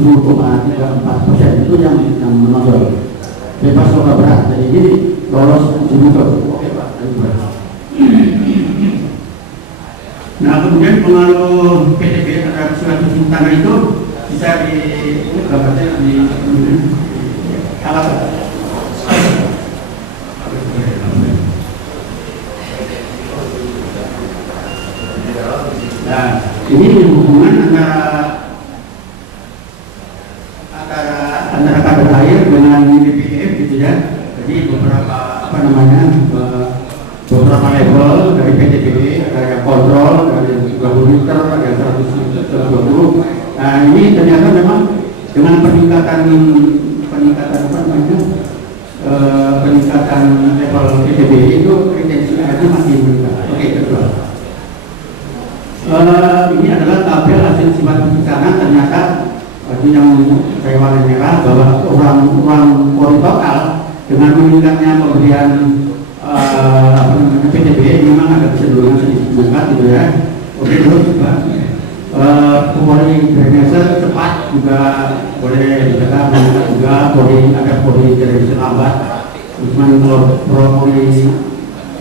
7,34% itu yang menonjol. Bebas lokal berat, jadi ini lolos uji mutu. Oke Pak, nah kemudian pengaruh PTB terhadap surat izin tanah itu bisa di gambarnya di alat. Nah ini hubungan antara kadar air dengan BPF gitu ya. Jadi beberapa beberapa level dari PTB, ada yang kontrol, ada yang 20 liter, ada yang 120. Nah ini ternyata memang dengan peningkatan level PTB itu retensi airnya masih meningkat. Oke, kedua. Ini adalah tabel hasil sifat bencana. Ternyata yang saya warna merah bahwa ruang pori total dengan meningkatnya pemberian PTB memang ada kecenderungan sedikit meningkat gitu ya. Oke, terus juga pori drainase cepat juga boleh dikatakan meningkat juga. Ada pori drainase lambat. Cuman kalau pori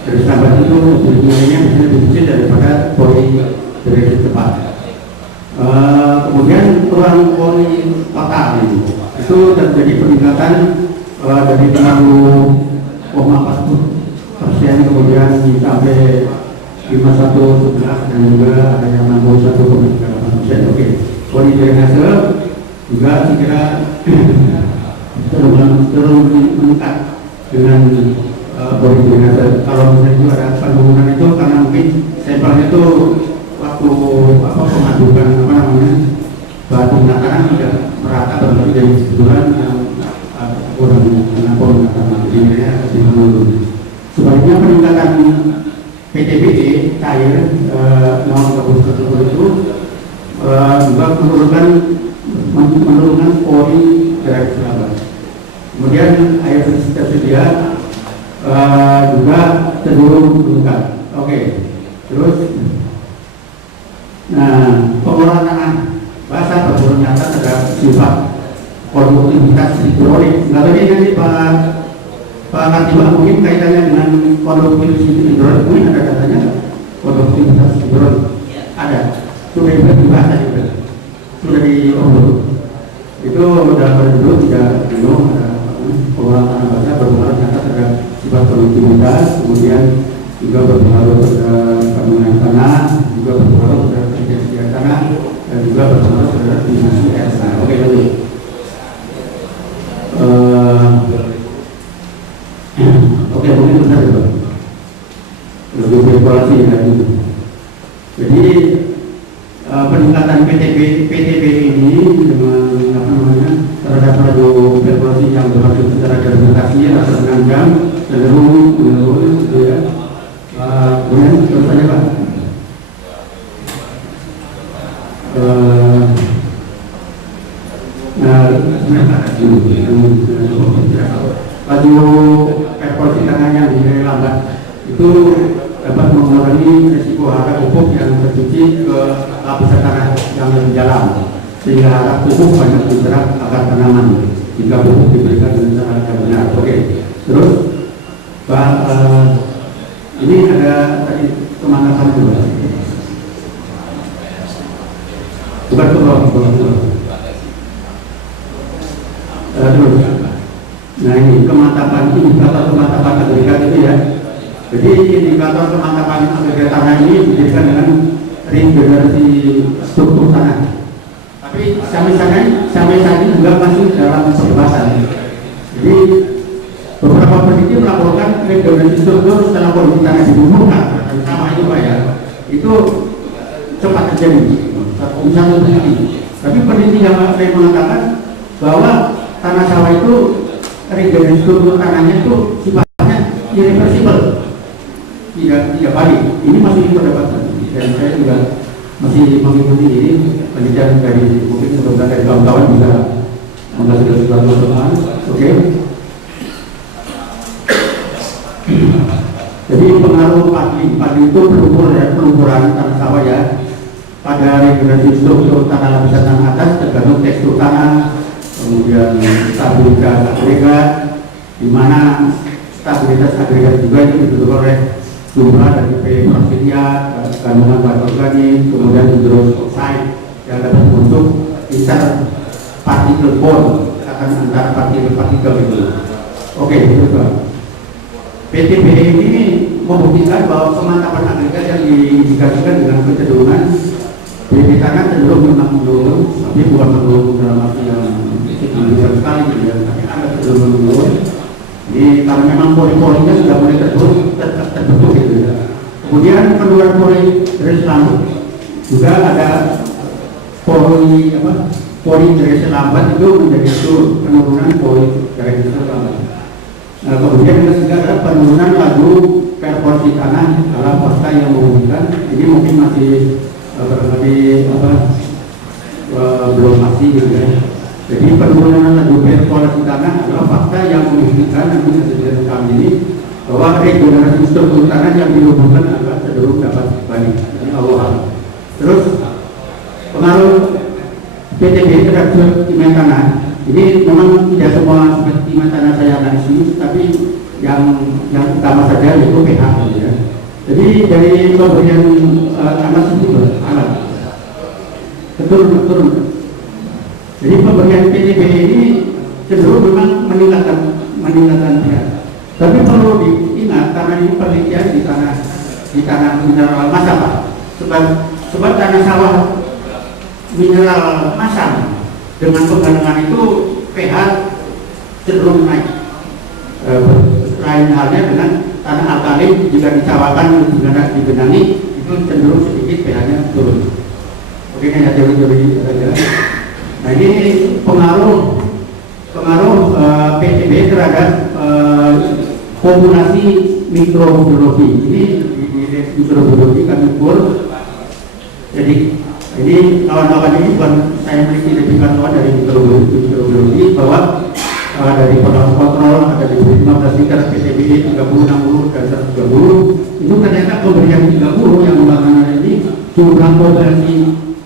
drainase lambat itu nilainya bisa lebih kecil daripada pori drainase cepat. Kemudian ruang pori total itu terjadi peningkatan dari 60,40%, kemudian sampai 51,11 dan juga ada yang 61,38%. Oke, pori drainase juga sekira cenderung meningkat dengan pori drainase. Kalau misalnya itu ada penurunan itu karena mungkin sampelnya itu waktu pengadukan batu penataran tidak merata, berarti dari kebetulan yang kurang penataran ini ya menurun. Sebaliknya peningkatan PTBE cair non gabus tersebut itu juga menurunkan pori dari selamat. Kemudian air tersedia juga cenderung meningkat. Oke, terus. Nah, pengolahan tanah basah berturut nyata terhadap sifat konduktivitas hidrolik. Nah, tadi nanti Pak Katiba mungkin kaitannya dengan konduktivitas hidrolik, mungkin ada katanya konduktivitas hidrolik. Ada. Sudah dibahas tadi sudah diomong. Itu dalam berduduk tidak belum ada pengolahan tanah basah berpengaruh nyata terhadap sifat konduktivitas, kemudian juga berpengaruh terhadap kandungan tanah, juga berpengaruh terhadap intensitas tanah, dan juga berpengaruh terhadap dimensi air tanah. Oke, lanjut. Oke, mungkin benar ya Pak. Lebih berkualitas ya itu. Jadi peningkatan PTB ini dengan terhadap radio berkualitas yang berhasil secara gravitasi atau dengan jam cenderung menurun gitu ya. Kemudian terus saja Pak. Laju evaluasi tanah yang dinilai lambat itu dapat mengurangi risiko harga pupuk yang tercuci ke lapisan tanah yang lebih dalam, sehingga harga pupuk banyak diserap akar tanaman jika pupuk diberikan dengan cara yang benar. Oke, terus Pak, ini ada tadi kemantapan juga. Bukan terus. Nah ini kemantapan, indikator kemantapan agregat itu ya. Jadi indikator kemantapan agregat tanah ini didirikan dengan regenerasi struktur tanah. Tapi sampai saat ini juga masih dalam pembahasan. Jadi beberapa peneliti melaporkan regenerasi struktur setelah kondisi tanah dibumbukan sama itu Pak ya. Itu cepat terjadi. Satu peneliti. Tapi peneliti yang mengatakan bahwa tanah sawah itu regenerasi struktur tanahnya itu sifatnya irreversible, tidak balik. Ini masih diperdebatkan dan saya juga masih mengikuti ini penelitian dari mungkin sebentar dari kawan-kawan bisa menghasilkan sesuatu teman. Oke. Jadi pengaruh padi itu peluburan tanah sawah ya pada regenerasi struktur tanah lapisan tanah atas tergantung tekstur tanah, kemudian stabilitas agregat, di mana stabilitas agregat juga itu ditentukan oleh jumlah dari pH kandungan bahan organik, kemudian hidroksida yang dapat membentuk interpartikel bond antara partikel-partikel itu. Oke, itu Pak. PTBE ini membuktikan bahwa pemantapan agregat yang diindikasikan dengan kecenderungan PDB tanah cenderung memang menurun, tapi bukan menurun dalam arti yang signifikan sekali, ya, tapi ada cenderung menurun. Jadi kalau memang pori-porinya sudah mulai terbentuk gitu ya. Kemudian penurunan pori dari lambat juga ada pori dari lambat itu menjadi penurunan pori dari lambat. Nah, kemudian yang ketiga adalah penurunan laju perporsi tanah dalam pasca yang menghubungkan. Ini mungkin masih belum pasti gitu ya. Jadi penurunan laju perporsi tanah adalah fakta yang menghubungkan nanti hasil kami ini bahwa regenerasi struktur tanah yang dihubungkan adalah cenderung dapat balik. Ini Allah. Terus pengaruh PTB terhadap timah tanah. Ini memang tidak semua timah tanah saya analisis, tapi yang utama saja yaitu pH ya. Jadi dari pemberian alat sendiri alat betul. Jadi pemberian PTB ini cenderung memang meningkatkan pH. Tapi perlu diingat karena ini penelitian di tanah mineral masam, Pak. Sebab tanah sawah mineral masam dengan penggandengan itu pH cenderung naik. Lain halnya dengan tanah alkalin jika dicawakan digenangi itu cenderung sedikit pH-nya turun. Oke, hanya teori-teori saja. Nah ini pengaruh PTB terhadap populasi mikrobiologi. Ini di mikrobiologi kami ukur. Jadi kawan-kawan ini bukan saya memiliki sertifikat dari mikrobiologi bahwa dari produk kontrol ada di 15 liter PTB 30, 60 dan 130 itu ternyata pemberian 30 yang menggunakan ini jumlah populasi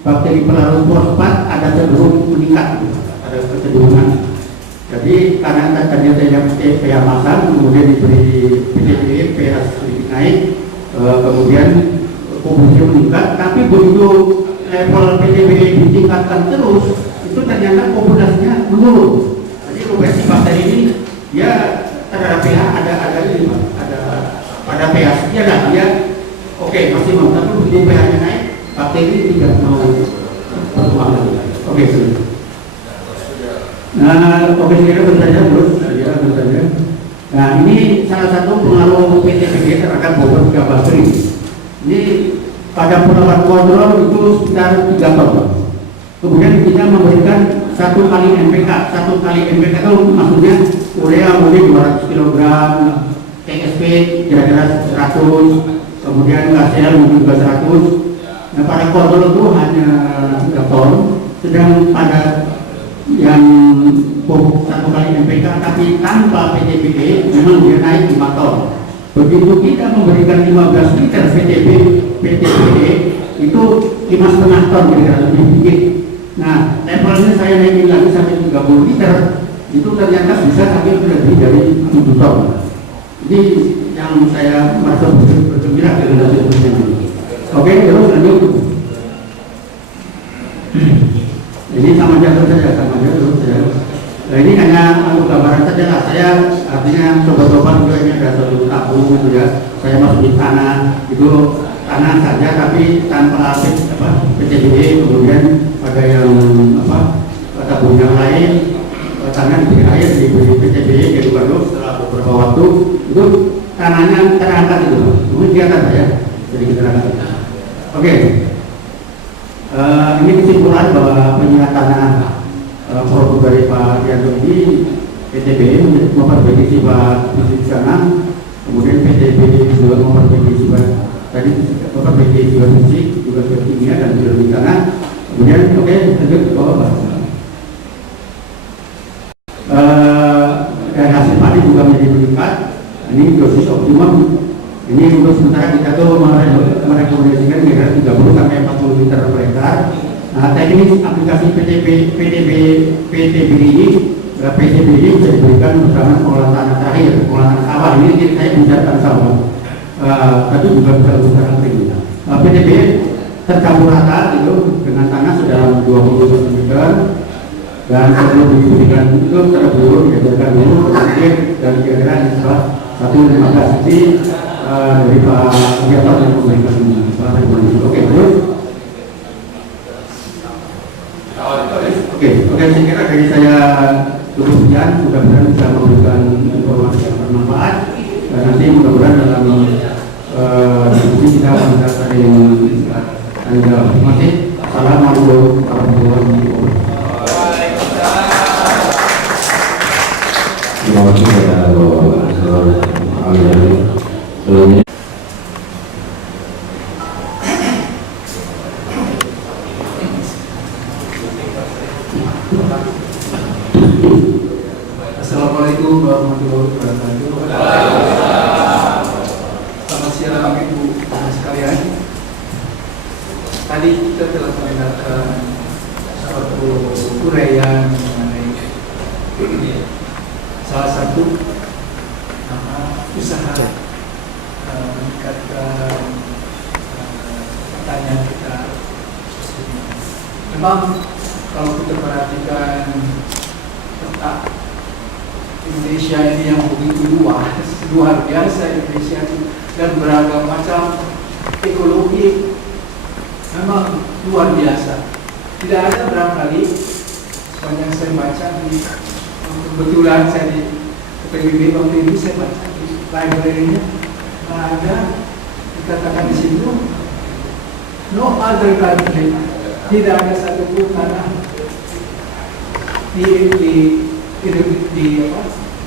bakteri pelarut fosfat ada cenderung meningkat, ada kecenderungan. Jadi karena ternyata yang pH masam kemudian diberi PTB pH sedikit naik, kemudian populasi meningkat, tapi begitu level PTB ditingkatkan terus itu ternyata populasinya menurun. Jadi si bakteri ini dia terhadap pH ada pada pH sekian lah dia oke, masih mau, tapi begitu pH-nya naik bakteri tidak mau berkembang lagi. Oke, sudah. Nah, oke sekali bersaja terus ya bersaja. Nah ini salah satu pengaruh PTBG terhadap bobot bakteri. Ini pada penerapan kontrol itu sekitar 3 ton. Kemudian kita memberikan 1 kali NPK. 1 kali NPK itu maksudnya urea mungkin 200 kg, TSP kira-kira 100, kemudian KCl mungkin juga 100. Nah pada kontrol itu hanya 3 ton, sedang pada yang 1 kali NPK tapi tanpa PTBE memang dia naik 5 ton. Begitu kita memberikan 15 liter PTBE itu 5,5 ton kira-kira lebih sedikit. Nah, levelnya saya naikin lagi sampai 30 liter, itu ternyata bisa sampai lebih dari 7 ton. Jadi yang saya merasa bergembira dengan hasil ini. Oke, terus lanjut. Ini sama aja terus ya. Nah, ini hanya gambaran saja lah. Saya artinya sobat-sobat juga ini ada satu tabung gitu ya. Saya masukin tanah itu tanah saja tapi tanpa PTBE, kemudian ada yang tabung yang lain tanah diberi air diberi PTBE jadi baru setelah beberapa waktu itu tanahnya terangkat itu mungkin kelihatan ya, jadi kita angkat. Oke. Ini kesimpulan bahwa penyiar tanah produk dari Pak Rianto ini PTBE memperbaiki sifat fisik tanah, kemudian PTBE juga memperbaiki sifat tadi memperbaiki sifat fisik juga kimia dan biologi tanah. Kemudian lanjut ke bawah. Dan hasil panen juga menjadi meningkat. Ini dosis optimum. Ini untuk sementara kita tuh merekomendasikan kira-kira 30 sampai 40 liter per hektar. teknis aplikasi PTB ini bisa diberikan bersama pengolahan tanah terakhir, pengolahan awal ini saya bicarkan sama, tapi juga bisa usaha kering. PTB tercampur rata itu dengan tanah sedalam 20 cm dan perlu diberikan itu terburuk diajarkan dulu kemudian dan kira-kira di sebelah 115 jadi dari Pak Wiator yang memberikan informasi. Oke, terus. Oke, saya kira dari saya cukup sekian, mudah-mudahan bisa memberikan informasi yang bermanfaat dan nanti mudah-mudahan dalam diskusi kita akan saling jawab. Terima kasih. Assalamualaikum warahmatullahi wabarakatuh. Terima kasih kepada Bapak sebelumnya. Assalamualaikum warahmatullahi wabarakatuh. Selamat siang Ibu sekalian. Tadi kita telah mendengarkan suatu uraian mengenai salah satu usaha meningkatkan pertanian kita. Memang kalau kita perhatikan peta Indonesia ini yang begitu luar biasa Indonesia dan beragam macam ekologi memang luar biasa. Tidak ada barangkali sepanjang saya baca di kebetulan saya di PBB waktu itu saya baca di library-nya ada dikatakan di situ no other country, tidak ada satupun tanah di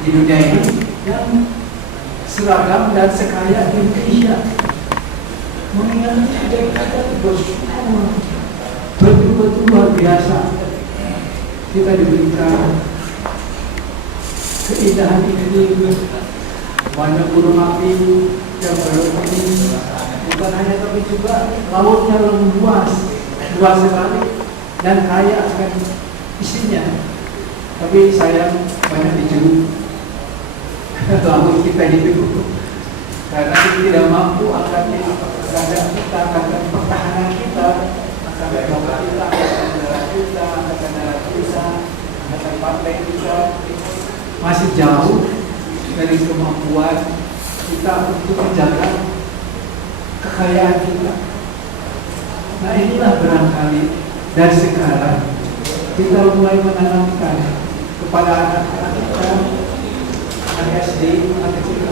dunia ini yang seragam dan sekaya Indonesia. Mengingat kita bersyukur betul-betul luar biasa kita diberikan keindahan iklim, banyak gunung api yang berlebih, bukan hanya tapi juga lautnya luas sekali dan kaya akan isinya. Tapi sayang banyak dijeruk laut kita itu karena kita tidak mampu akan kita akan pertahanan kita, akan demokrasi kita, akan negara kita, akan darat kita, akan partai kita masih jauh dari kemampuan kita untuk menjaga kekayaan kita. Nah inilah barangkali dari sekarang kita mulai menanamkan kepada anak-anak kita, anak SD, anak kecil,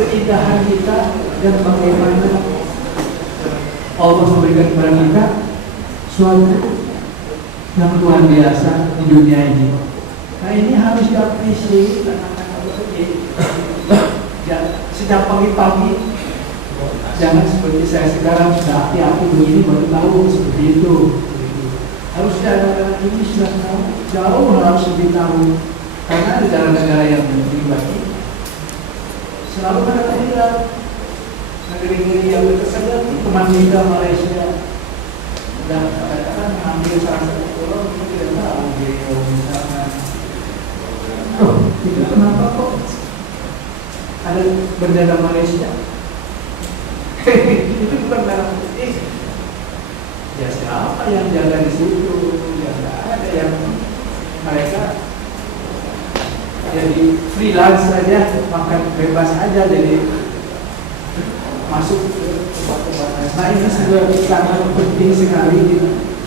keindahan kita dan bagaimana Allah memberikan kepada kita suatu yang luar biasa di dunia ini. Nah ini harus diapresiasi anak-anak ini. Sejak pagi-pagi, jangan seperti saya sekarang sudah hati-hati begini baru tahu seperti itu. Harusnya anak-anak ini sudah tahu, jauh harus lebih tahu. Karena negara-negara yang berbagi selalu ada negeri-negeri yang berkesan. Teman kita Malaysia dan katakan mengambil salah satu pulau, kita tidak tahu dia misalkan itu kenapa kok ada bendera Malaysia. Itu bukan merah putih. Ya siapa yang jaga di situ? Ya tidak ada yang mereka jadi freelance saja, makan bebas saja, jadi masuk ke tempat-tempat. Nah ini sudah sangat penting sekali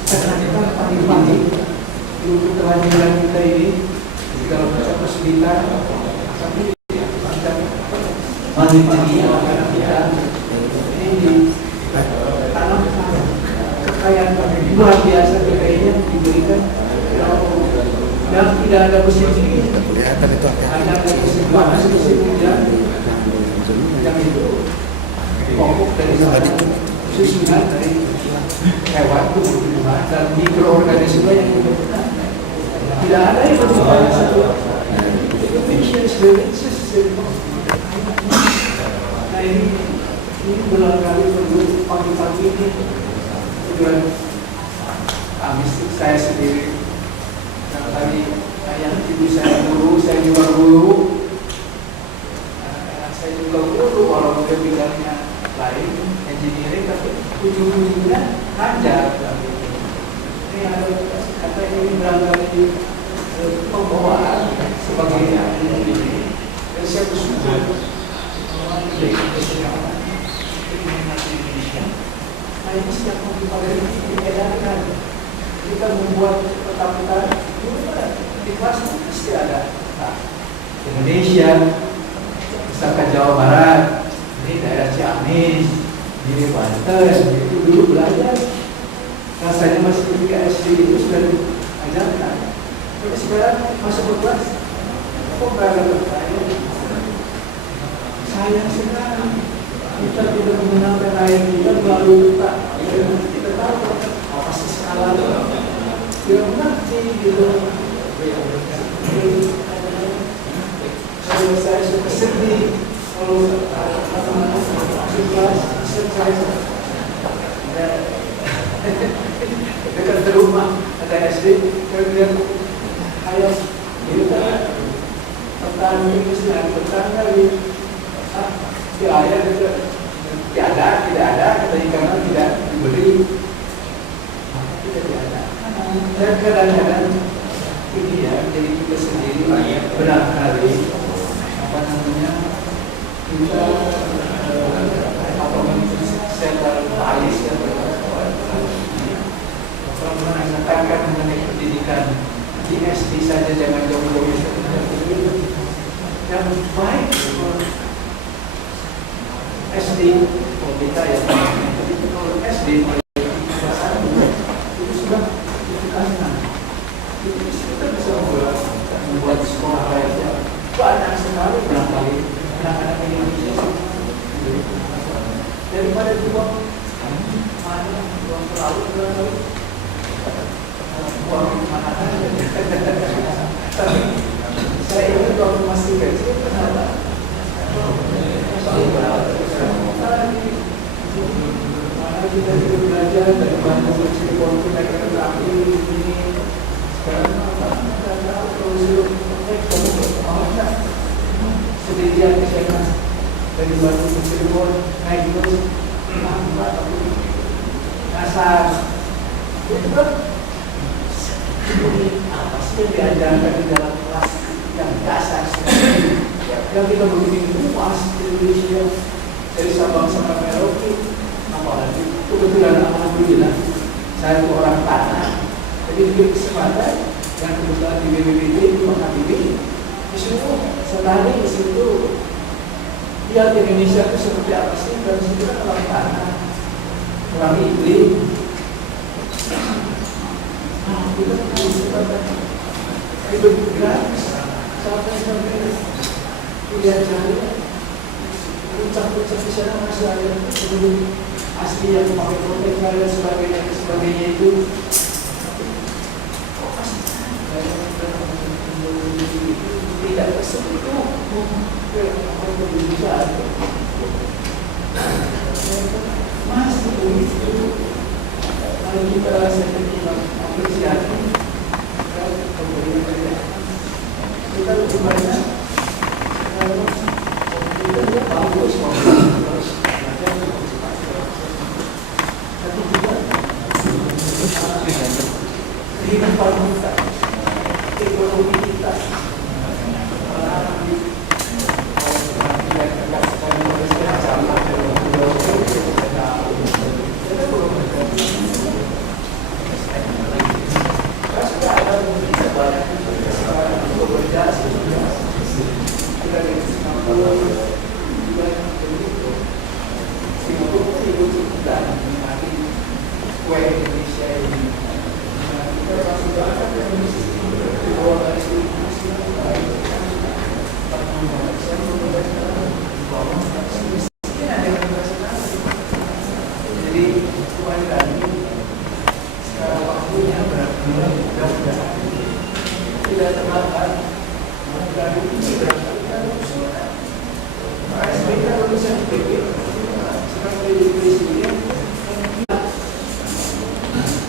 tekankan pagi-pagi untuk kehadiran kita ini. Kalau baca kesulitan, tapi kita balik lagi anak kita ini tanam kekayaan luar biasa kekayaan diberikan dan tidak ada musim dingin, hanya ada musim panas, musim hujan yang itu pokok dari susunan dari hewan tumbuh-tumbuhan dan mikroorganisme yang dibentuk. Tidak ada yang lebih banyak satu Indonesia nah ini berulang kali perlu pagi-pagi ini bulan Kamis saya sendiri. Yang tadi ayah ibu saya guru, saya juga guru. Anak saya juga guru, walaupun dia bidangnya lain, engineering, tapi ujung-ujungnya ngajar. Ini ada kata ini berangkali pembawaan sebagai ini. Dan saya bersyukur nah ini setiap pagi diedarkan. Kita membuat peta-peta di kelas pasti ada. Nah, Indonesia, misalkan Jawa Barat, ini daerah Ciamis, di Banten, itu dulu belajar. Rasanya masih ketika SD itu sudah diajarkan. Tapi sekarang masuk ke kelas, kok beragam bertanya? Sayang sekali kita tidak mengenal lain kita baru kita tahu apa sih skala tidak mengerti gitu. Saya suka sedih kalau masuk kelas saya dekat rumah ada SD kemudian ayo kita pertanyaan lagi ya ayah tidak ada kata karena tidak diberi tidak ada dan kadang-kadang ini ya jadi kita sendiri barangkali apa namanya kita secara bias ya mengatakan mengenai pendidikan di SD saja jangan jauh-jauh yang baik SD kita ya SD itu sudah ditekankan kita bisa membuat sekolah lainnya banyak sekali barangkali anak-anak Indonesia daripada buang mana buang terlalu buang mana tapi saya ini waktu masih kecil kenapa kita juga belajar dari banyak bercerita kita kereta api ini sekarang sedikit kesana dari batu bercerita naik terus lambat kasar itu kan apa sih yang diajarkan di dalam kelas yang dasar sekali yang kita begini luas di Indonesia dari Sabang sampai Merauke apalagi kebetulan alhamdulillah saya itu orang tanah jadi diberi kesempatan yang kebetulan di BPPT di Makabibi di situ setahun di situ lihat Indonesia itu seperti apa sih dan situ kan orang tanah orang iklim kita harus kesempatan itu gratis sampai tidak cari puncak-puncak di sana masih ada sebelum asli yang pakai protek dan sebagainya itu tidak tersentuh ke Indonesia masih begitu kalau kita seperti apresiasi kita lebih banyak kita bagus tapi juga kehidupan kita ekonomi kita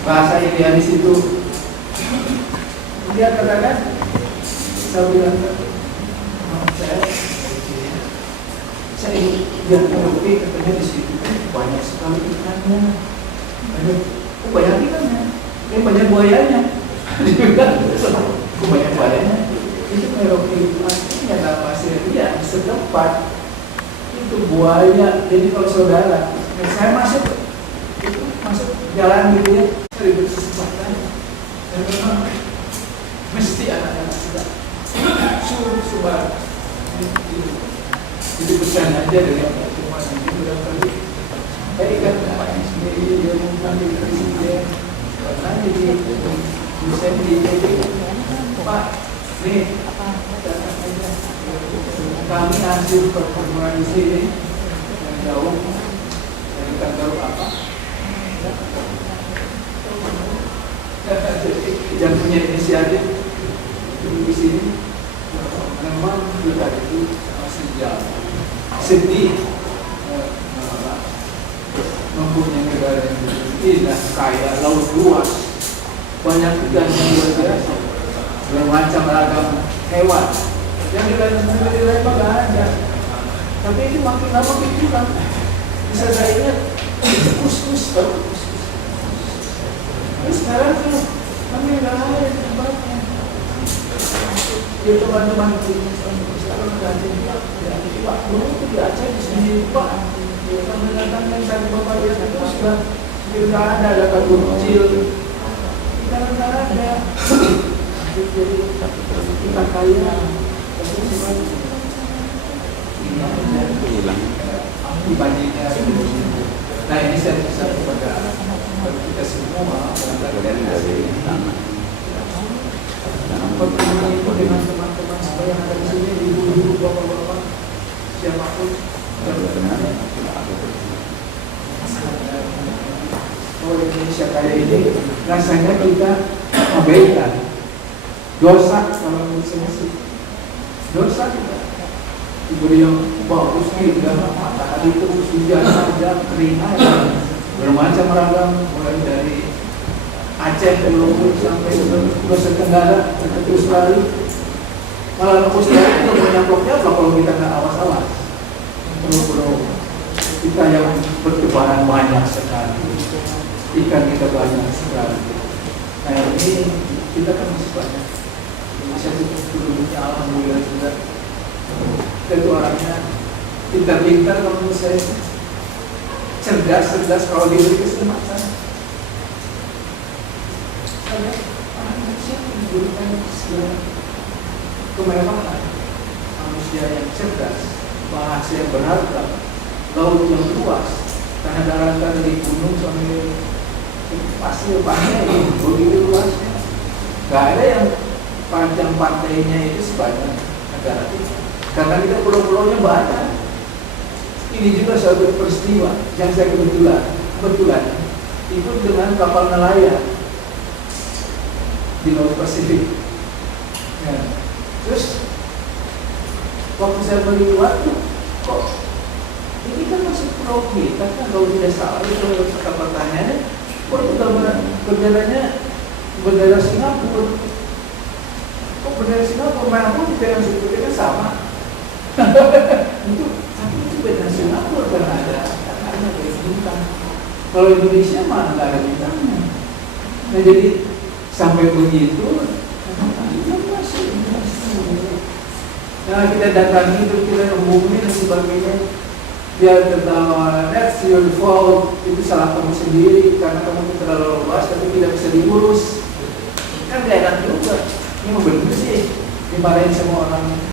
bahasa idealis itu dia katakan, saya bilang, saya lihat oke, katanya di situ banyak sekali ikannya, banyak ikannya, banyak buayanya. Banyak buayanya. Itu Merauke itu artinya dalam bahasa dia setempat itu buaya. Jadi kalau saudara, saya masuk jalan gitu ya, saya bersesatan dan memang mesti anak-anak sudah suruh sebar itu pesan aja dari apa cuma nanti berapa kali baik kan sendiri dia mengambil presiden karena jadi dosen di Pak nih kami hasil pertemuan di sini yang jauh dari kantor apa yang punya inisiatif di sini memang kita itu sejak sedih mempunyai negara yang begini kaya laut luas banyak ikan yang luar biasa bermacam ragam hewan yang di lain nggak ada tapi itu makin lama makin kurang bisa saya ingat kus-kus tapi sekarang tuh kami nggak ada tempatnya ya teman-teman sekarang nggak ada Pak dulu itu di Aceh di sini Pak kadang-kadang yang tadi Bapak lihat itu sudah nggak ada kabur kecil nggak ada jadi kita kaya dibandingnya nah ini saya bisa kepada kita semua dari pertemuan itu dengan teman-teman supaya ada di sini ibu-ibu bapak-bapak siapapun kalau Indonesia kaya ini rasanya kita abaikan dosa kalau Indonesia sih dosa kita diberi yang bagus kita matahari terus hujan saja kering aja bermacam ragam mulai dari Aceh ke Lombok sampai ke Nusa Tenggara ke Australia malah Australia itu menyangkutnya kalau kita nggak awas-awas pulau-pulau kita yang bertebaran banyak sekali ikan kita banyak sekali nah ini kita kan masih banyak Indonesia itu dulunya alhamdulillah sudah itu orangnya pintar-pintar kalau menurut saya cerdas kalau diberi kesempatan saya manusia diberikan segala kemewahan manusia yang cerdas bahasa yang berharga laut yang luas tanah daratan dari gunung sampai pasir pantai begitu luasnya nggak ada yang panjang pantainya itu sebanyak negara kita karena kita pulau-pulaunya banyak ini juga suatu peristiwa yang saya kebetulan ikut dengan kapal nelayan di Laut Pasifik ya. Terus waktu saya melewat kok ini kan masuk pulau kita kan kalau tidak salah itu kata pertanyaannya kok itu benderanya bendera Singapura kok bendera Singapura mana pun kita yang sebutnya kan sama itu tapi itu bendera Singapura karena ada bintang kalau Indonesia mah nggak ada bintangnya nah jadi sampai begitu itu masuk nah kita datangi itu kita umumnya dan sebagainya dia tertawa that's your fault itu salah kamu sendiri karena kamu terlalu luas tapi tidak bisa diurus kan gak enak juga ini mau bener sih dimarahin semua orang